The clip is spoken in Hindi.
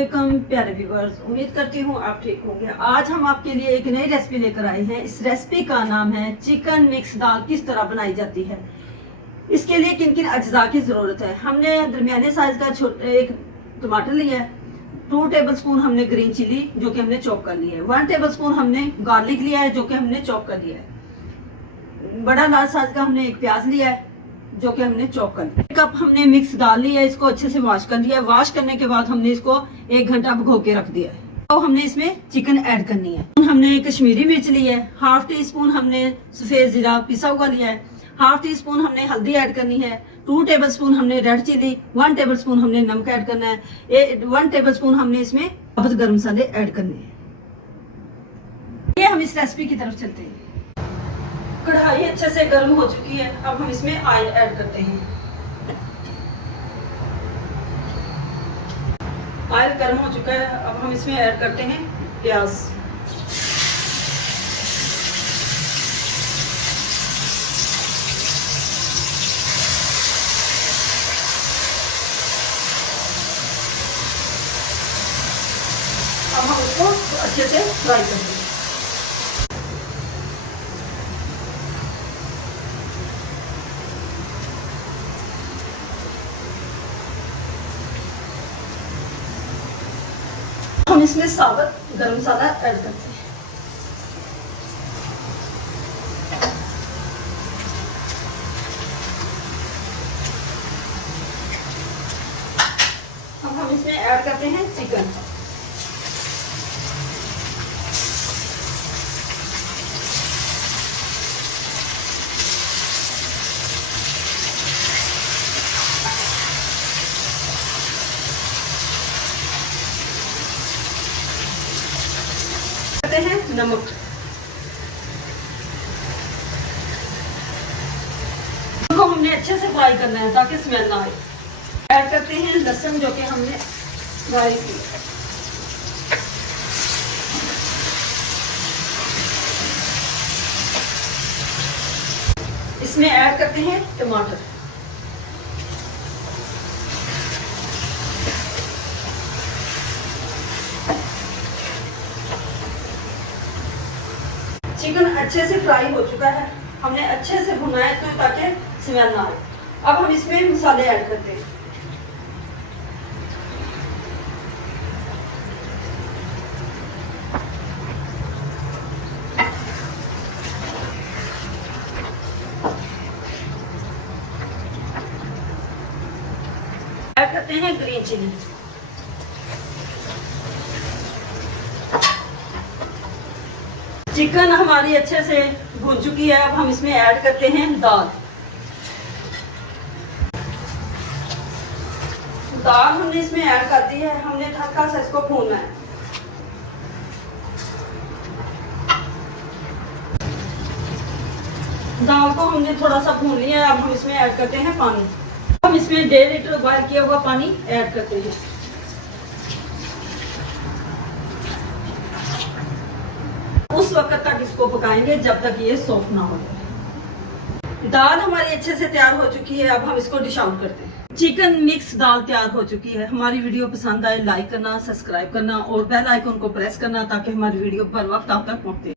वालेकुम प्यारे व्यूअर्स, उम्मीद करती हूँ आप ठीक होंगे। आज हम आपके लिए एक नई रेसिपी लेकर आए हैं। इस रेसिपी का नाम है चिकन मिक्स दाल किस तरह बनाई जाती है। इसके लिए किन किन अज्जा की जरूरत है। हमने दरमियाने साइज का एक टमाटर लिया है, 2 टेबलस्पून हमने ग्रीन चिली जो कि हमने चॉप कर लिया है, 1 टेबलस्पून हमने गार्लिक लिया है जो कि हमने चॉप कर लिया है, बड़ा लार्ज साइज का हमने एक प्याज लिया है जो कि हमने चॉप कर लिया। 1 कप हमने मिक्स दाल लिया है, इसको अच्छे से वॉश कर लिया है। वॉश करने के बाद हमने इसको 1 घंटा भिगो के रख दिया है। तो हमने इसमें चिकन ऐड करनी है। हमने कश्मीरी मिर्च ली है, 1/2 टीस्पून हमने सफेद जीरा पिसा हुआ लिया है, 1/2 टीस्पून हमने हल्दी ऐड करनी है, 2 टेबलस्पून हमने रेड चिली, 1 टेबलस्पून हमने नमक ऐड करना है, 1 टेबलस्पून हमने इसमें साबुत गरम मसाले ऐड करने हैं। ये हम इस रेसिपी की तरफ चलते हैं। कढ़ाई अच्छे से गर्म हो चुकी है, अब हम इसमें ऑयल ऐड करते हैं। ऑयल गर्म हो चुका है, अब हम इसमें ऐड करते हैं प्याज। अब हम इसको अच्छे से फ्राई करेंगे। हम इसमें साबुत गरम मसाला ऐड करते हैं। अब हम इसमें ऐड करते हैं चिकन। हैं नमक, इसको हमने अच्छे से फ्राई करना है ताकि स्मेल ना आए। ऐड करते हैं लहसुन जो कि हमने फ्राई किया। इसमें ऐड करते हैं टमाटर। चिकन अच्छे से फ्राई हो चुका है, हमने अच्छे से भुना है इसमें ताकि स्मेल ना आए। अब हम इसमें मसाले ऐड करते हैं। ऐड करते हैं ग्रीन चिली। चिकन हमारी अच्छे से भून चुकी है, अब हम इसमें ऐड करते हैं दाल। दाल हमने इसमें ऐड कर दी है, हमने हल्का सा इसको भूनना है। दाल को हमने थोड़ा सा भून लिया है, अब हम इसमें ऐड करते हैं पानी। हम इसमें 1.5 लीटर बॉयल किया हुआ पानी ऐड करते हैं। उस वक्त तक इसको पकाएंगे जब तक ये सॉफ्ट ना हो जाए। दाल हमारी अच्छे से तैयार हो चुकी है, अब हम इसको डिश आउट करते हैं। चिकन मिक्स दाल तैयार हो चुकी है। हमारी वीडियो पसंद आए लाइक करना, सब्सक्राइब करना और बेल आइकन को प्रेस करना ताकि हमारी वीडियो पर वक्त आप तक पहुंचे।